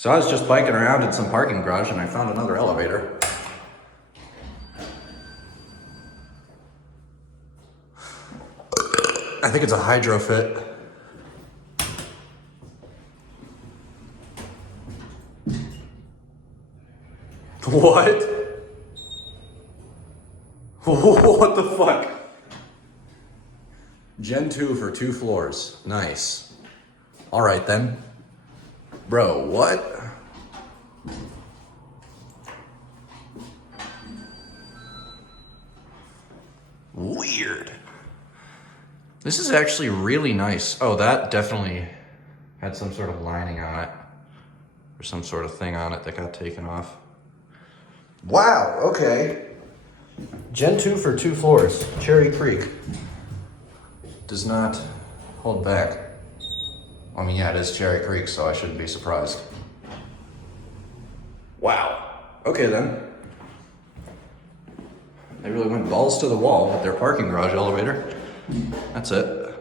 So I was just biking around in some parking garage and I found another elevator. I think it's a hydro fit. What? What the fuck? Gen 2 for 2 floors. Nice. All right then. Bro, what? Weird. This is actually really nice. Oh, that definitely had some sort of lining on it. Or some sort of thing on it that got taken off. Wow, okay. Gen 2 for 2 floors. Cherry Creek. Does not hold back. I mean, yeah, it is Cherry Creek, so I shouldn't be surprised. Wow. Okay then. They really went balls to the wall with their parking garage elevator. That's it.